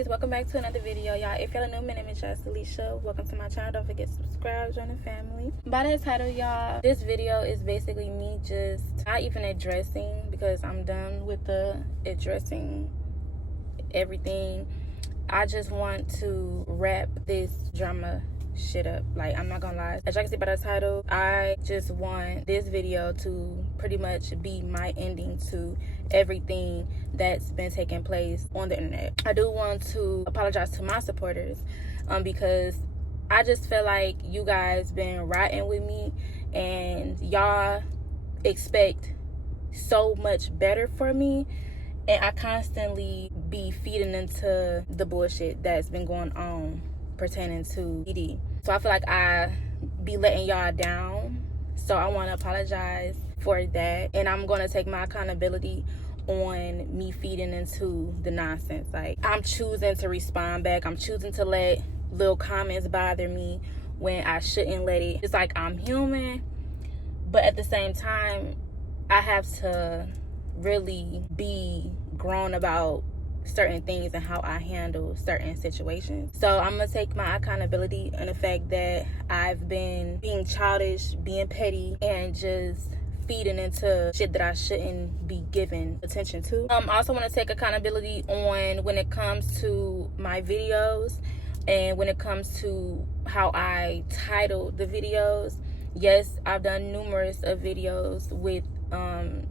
besties, welcome back to another video. Y'all, if y'all are new, my name is Jess Alicia. Welcome to my channel. Don't forget to subscribe, join the family. By the title, y'all, this video is basically me just not even addressing, because I'm done with the addressing everything. I just want to wrap this drama shit up. Like, I'm not gonna lie, as y'all can see by the title, I just want this video to pretty much be my ending to everything that's been taking place on the internet. I do want to apologize to my supporters because I just feel like you guys been riding with me and y'all expect so much better for me, and I constantly be feeding into the bullshit that's been going on pertaining to ED. So I feel like I be letting y'all down. So I want to apologize for that. And I'm going to take my accountability on me feeding into the nonsense. Like, I'm choosing to respond back. I'm choosing to let little comments bother me when I shouldn't let it. It's like I'm human, but at the same time, I have to really be grown about certain things and how I handle certain situations. So I'm gonna take my accountability on the fact that I've been being childish, being petty, and just feeding into shit that I shouldn't be giving attention to. I also want to take accountability on when it comes to my videos and when it comes to how I title the videos. Yes, I've done numerous of videos with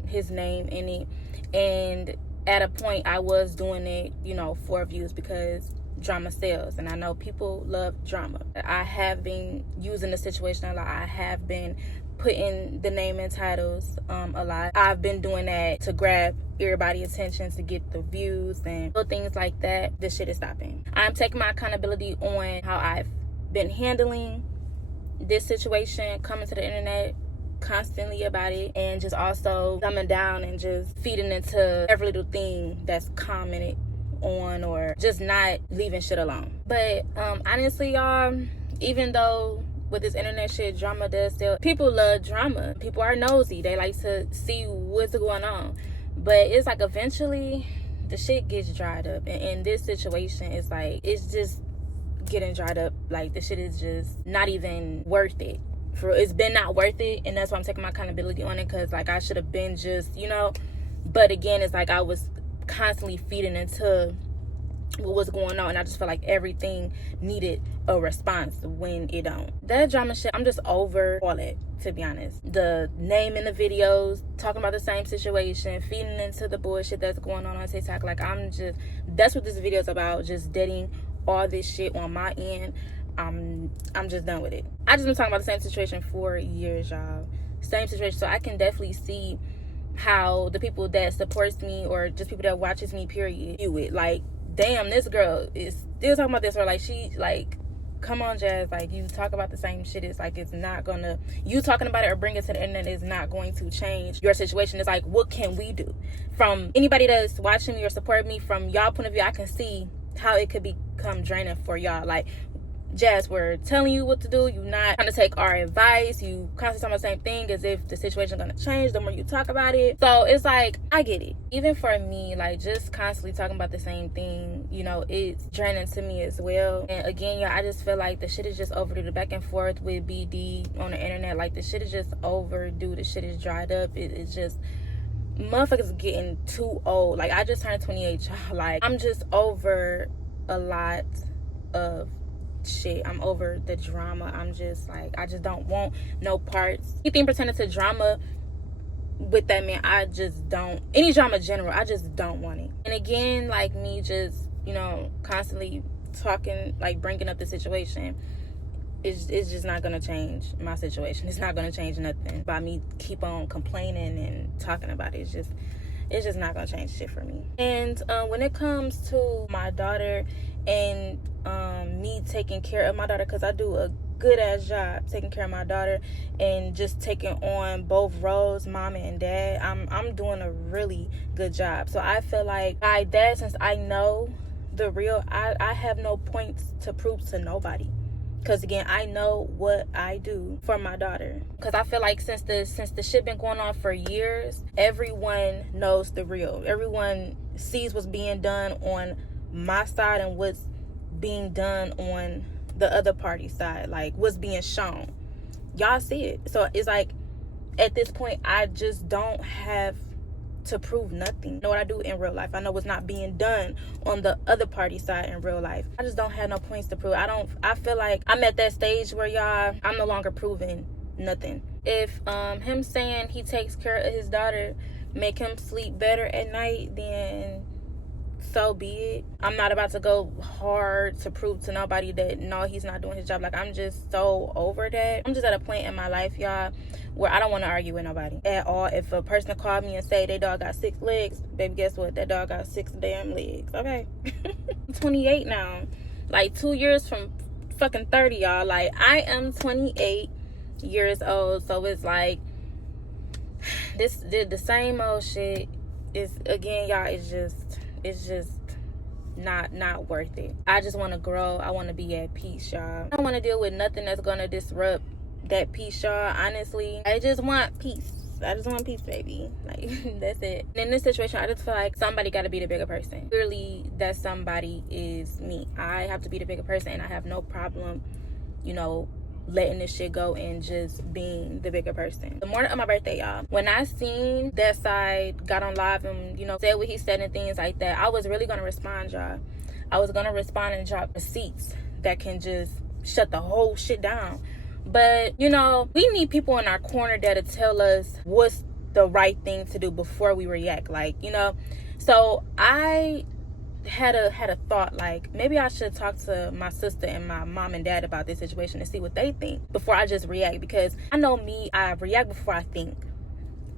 his name in it, and at a point I was doing it, you know, for views because drama sells, and I know people love drama. I have been using the situation a lot. I have been putting the name and titles a lot. I've been doing that to grab everybody's attention, to get the views and little things like that. This shit is stopping. I'm taking my accountability on how I've been handling this situation, coming to the internet constantly about it, and just also dumbing down and just feeding into every little thing that's commented on, or just not leaving shit alone. But honestly, y'all, even though with this internet shit, drama does still, people love drama. People are nosy. They like to see what's going on. But it's like eventually the shit gets dried up. And in this situation, it's like, it's just getting dried up. Like, the shit is just not even worth it. It's been not worth it, and that's why I'm taking my accountability on it, because like I should have been just, you know, but again, it's like I was constantly feeding into what was going on, and I just felt like everything needed a response when it don't. That drama shit, I'm just over all it, to be honest. The name in the videos, talking about the same situation, feeding into the bullshit that's going on TikTok. Like, that's what this video is about, just deading all this shit on my end. I'm just done with it. I just been talking about the same situation for years, y'all. Same situation. So I can definitely see how the people that supports me, or just people that watches me, period, view it. Like, damn, this girl is still talking about this, or like, she, like, come on, Jazz, like, you talk about the same shit. It's like, it's not gonna, you talking about it or bring it to the internet is not going to change your situation. It's like, what can we do? From anybody that's watching me or supporting me, from y'all point of view, I can see how it could become draining for y'all. Like, Jazz, we're telling you what to do. You're not trying to take our advice. You constantly talking about the same thing as if the situation is going to change the more you talk about it. So it's like, I get it. Even for me, like, just constantly talking about the same thing, you know, it's draining to me as well. And again, y'all, I just feel like the shit is just overdue. The back and forth with BD on the internet, like, the shit is just overdue. The shit is dried up. It's just, motherfuckers getting too old. Like, I just turned 28, y'all. Like, I'm just over a lot of shit. I'm over the drama. I'm just like, I just don't want no parts. Anything pertaining to drama with that man, I just don't. Any drama in general, I just don't want it. And again, like, me just, you know, constantly talking, like, bringing up the situation, it's just not gonna change my situation. It's not gonna change nothing by me keep on complaining and talking about it. It's just not gonna change shit for me. And when it comes to my daughter and me taking care of my daughter, because I do a good ass job taking care of my daughter and just taking on both roles, mama and dad, I'm doing a really good job. So I feel like by that, since I know the real, I have no points to prove to nobody. Because again, I know what I do for my daughter. Because I feel like since the shit been going on for years, everyone knows the real. Everyone sees what's being done on my side and what's being done on the other party side, like what's being shown. Y'all see it. So it's like, at this point, I just don't have to prove nothing. I know what I do in real life. I know what's not being done on the other party side in real life. I just don't have no points to prove. I feel like I'm at that stage where y'all, I'm no longer proving nothing. If him saying he takes care of his daughter make him sleep better at night, then so be it. I'm not about to go hard to prove to nobody that no, he's not doing his job. Like, I'm just so over that. I'm just at a point in my life, y'all, where I don't want to argue with nobody at all. If a person called me and say their dog got 6 legs, baby, guess what? That dog got 6 damn legs. Okay. I'm 28 now. Like, 2 years from fucking 30, y'all. Like, I am 28 years old. So it's like, the same old shit is, again, y'all, it's just not worth it. I just want to grow. I want to be at peace, y'all. I don't want to deal with nothing that's gonna disrupt that peace, y'all. Honestly, I just want peace. I just want peace, baby. Like, that's it. In this situation, I just feel like somebody got to be the bigger person. Clearly, that somebody is me. I have to be the bigger person, and I have no problem, you know, letting this shit go and just being the bigger person. The morning of my birthday, y'all, when I seen that side got on live and, you know, said what he said and things like that, I was really gonna respond, y'all. I was gonna respond and drop receipts that can just shut the whole shit down. But, you know, we need people in our corner that'll tell us what's the right thing to do before we react. Like, you know, so I had a thought, like, maybe I should talk to my sister and my mom and dad about this situation and see what they think before I just react. Because I know me, I react before I think,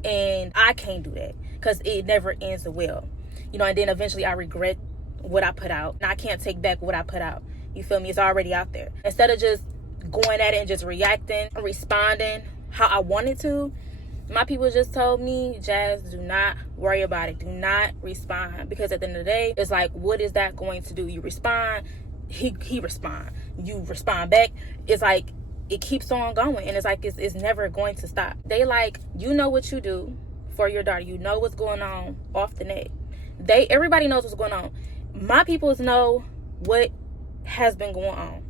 and I can't do that because it never ends well, you know. And then eventually I regret what I put out, and I can't take back what I put out. You feel me? It's already out there. Instead of just going at it and just reacting and responding how I wanted to, my people just told me, Jazz, do not worry about it. Do not respond. Because at the end of the day, it's like, what is that going to do? You respond, he respond. You respond back. It's like, it keeps on going. And it's like, it's never going to stop. They like, you know what you do for your daughter. You know what's going on off the net. Everybody knows what's going on. My peoples know what has been going on.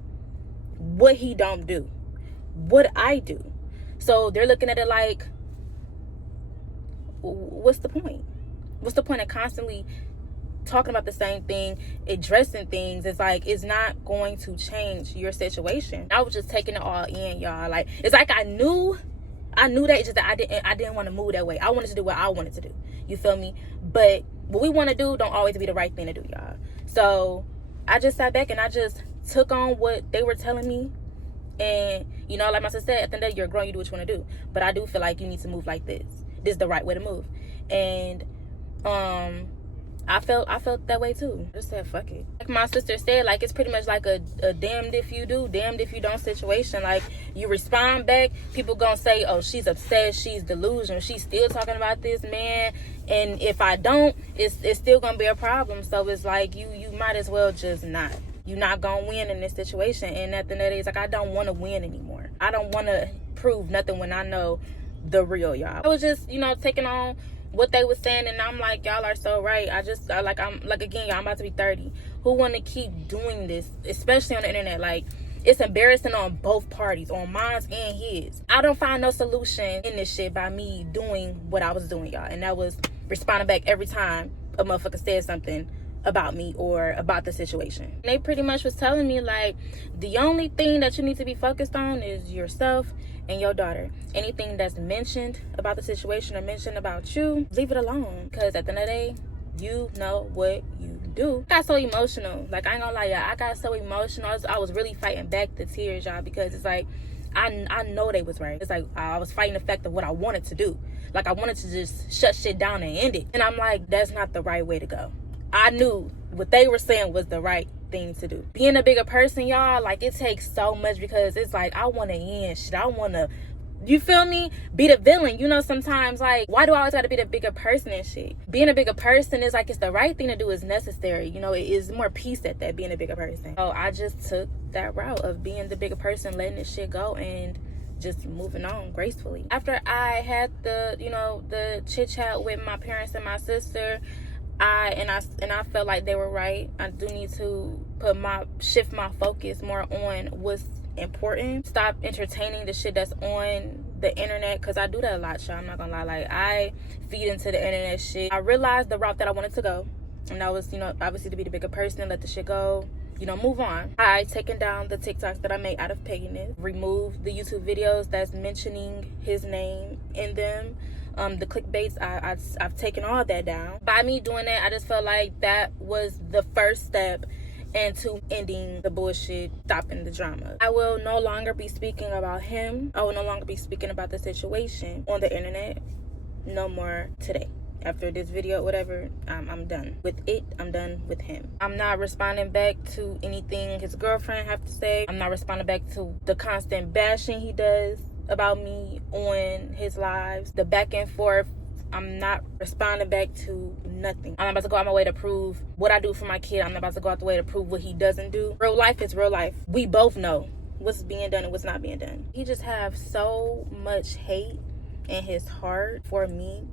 What he don't do. What I do. So they're looking at it like, what's the point? What's the point of constantly talking about the same thing, addressing things? It's like, it's not going to change your situation. I was just taking it all in, y'all. Like, it's like I knew that, it's just that I didn't want to move that way. I wanted to do what I wanted to do. You feel me? But what we want to do don't always be the right thing to do, y'all. So I just sat back and I just took on what they were telling me. And, you know, like my sister said, at the end of the day, you're grown, you do what you want to do. But I do feel like you need to move like this. This is the right way to move. And I felt that way too. I just said fuck it. Like my sister said, like, it's pretty much like a damned if you do, damned if you don't situation. Like, you respond back, people gonna say, oh, she's upset, she's delusional, she's still talking about this man. And if I don't, it's still gonna be a problem. So it's like, you might as well just not. You're not gonna win in this situation. And at the end of the day, it's like, I don't want to win anymore. I don't want to prove nothing when I know the real, y'all. I was just, you know, taking on what they were saying, and I'm like, y'all are so right. I'm like, again, y'all, I'm about to be 30. Who want to keep doing this, especially on the internet? Like, it's embarrassing on both parties, on mine and his. I don't find no solution in this shit by me doing what I was doing, y'all, and that was responding back every time a motherfucker said something about me or about the situation. They pretty much was telling me, like, the only thing that you need to be focused on is yourself and your daughter. Anything that's mentioned about the situation or mentioned about you, leave it alone. Because at the end of the day, you know what you do. I got so emotional. Like, I ain't gonna lie, y'all. I got so emotional. I was really fighting back the tears, y'all, because it's like, I know they was right. It's like, I was fighting the fact of what I wanted to do. Like, I wanted to just shut shit down and end it. And I'm like, that's not the right way to go. I knew what they were saying was the right thing to do. Being a bigger person, y'all, like, it takes so much, because it's like, I want to end shit. I want to, you feel me, be the villain. You know, sometimes, like, why do I always got to be the bigger person and shit? Being a bigger person is like, it's the right thing to do, is necessary. You know, it is more peace at that, being a bigger person. So I just took that route of being the bigger person, letting this shit go, and just moving on gracefully. After I had the, you know, the chit chat with my parents and my sister, I felt like they were right. I do need to shift my focus more on what's important. Stop entertaining the shit that's on the internet, because I do that a lot, y'all. I'm not gonna lie. Like, I feed into the internet shit. I realized the route that I wanted to go, and that was, obviously to be the bigger person, let the shit go, move on. I taken down the TikToks that I made out of pettiness, removed the YouTube videos that's mentioning his name in them. The clickbaits, I've taken all that down. By me doing that, I just felt like that was the first step into ending the bullshit, stopping the drama. I will no longer be speaking about him. I will no longer be speaking about the situation on the internet. No more today. After this video, whatever, I'm done with it. I'm done with him. I'm not responding back to anything his girlfriend have to say. I'm not responding back to the constant bashing he does about me on his lives, the back and forth. I'm not responding back to nothing. I'm not about to go out my way to prove what I do for my kid. I'm not about to go out the way to prove what he doesn't do. Real life is real life. We both know what's being done and what's not being done. He just have so much hate in his heart for me,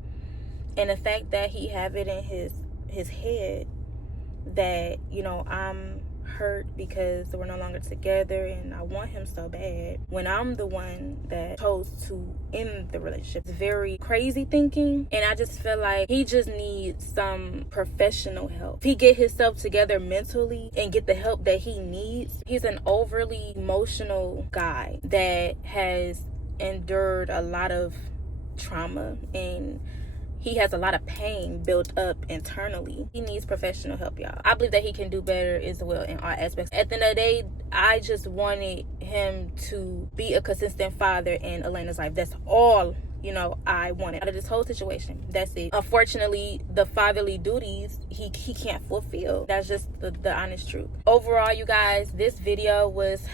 and the fact that he have it in his head that, I'm hurt because we're no longer together and I want him so bad, when I'm the one that chose to end the relationship. It's very crazy thinking, and I just feel like he just needs some professional help. If he get himself together mentally and get the help that he needs. He's an overly emotional guy that has endured a lot of trauma, and he has a lot of pain built up internally. He needs professional help, y'all. I believe that he can do better as well in all aspects. At the end of the day, I just wanted him to be a consistent father in Elena's life. That's all, I wanted out of this whole situation. That's it. Unfortunately, the fatherly duties, he can't fulfill. That's just the honest truth. Overall, you guys, this video was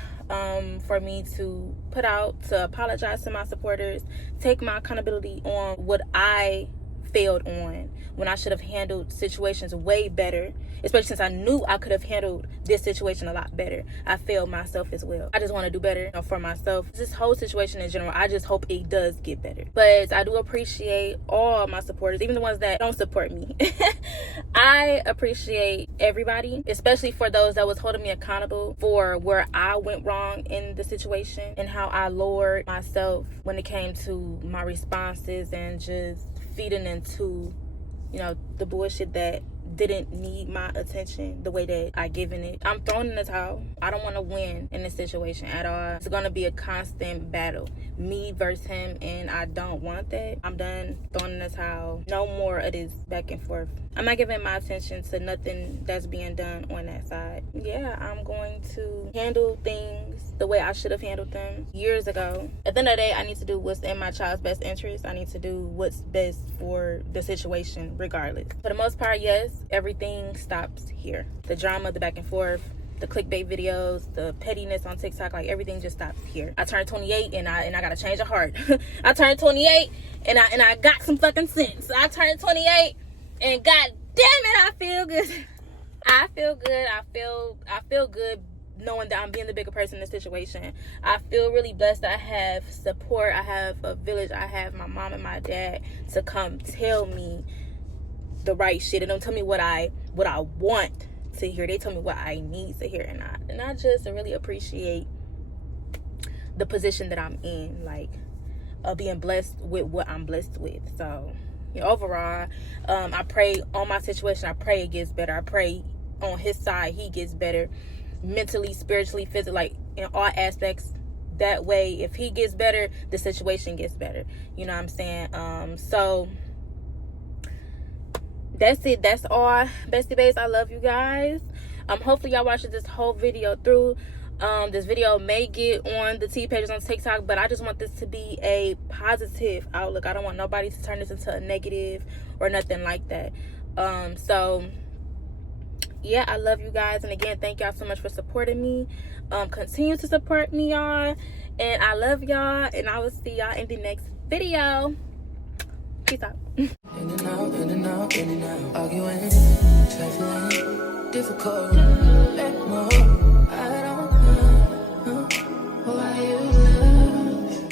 for me to put out, to apologize to my supporters, take my accountability on what I failed on, when I should have handled situations way better, especially since I knew I could have handled this situation a lot better. I failed myself as well. I just want to do better for myself. This whole situation in general, I just hope it does get better. But I do appreciate all my supporters, even the ones that don't support me. I appreciate everybody, especially for those that was holding me accountable for where I went wrong in the situation and how I lowered myself when it came to my responses and just feeding into, the bullshit that didn't need my attention the way that I given it. I'm throwing in the towel. I don't want to win in this situation at all. It's gonna be a constant battle, me versus him, and I don't want that. I'm done throwing in the towel. No more of this back and forth. I'm not giving my attention to nothing that's being done on that side. Yeah, I'm going to handle things the way I should have handled them years ago. At the end of the day, I need to do what's in my child's best interest. I need to do what's best for the situation regardless. For the most part, yes, everything stops here. The drama, the back and forth, the clickbait videos, the pettiness on TikTok, like everything just stops here. I turned 28 and I got a change of heart. I turned 28 and I got some fucking sense. I turned 28 and god damn it, I feel good. I feel good. I feel good knowing that I'm being the bigger person in this situation. I feel really blessed. I have support. I have a village. I have my mom and my dad to come tell me the right shit, and don't tell me what I want to hear. They tell me what I need to hear, and I just really appreciate the position that I'm in, like being blessed with what I'm blessed with. So overall, I pray on my situation. I pray it gets better. I pray on his side he gets better, mentally, spiritually, physically, like in all aspects. That way, if he gets better, the situation gets better. You know what I'm saying? So that's it. That's all, bestie babes. I love you guys. Hopefully y'all watching this whole video through. This video may get on the T pages on TikTok, but I just want this to be a positive outlook. I don't want nobody to turn this into a negative or nothing like that. So yeah, I love you guys, and again, thank y'all so much for supporting me. Continue to support me, y'all, and I love y'all, and I will see y'all in the next video. Peace out. In and out, in and out, in and out. Arguing, trifling, difficult, let more.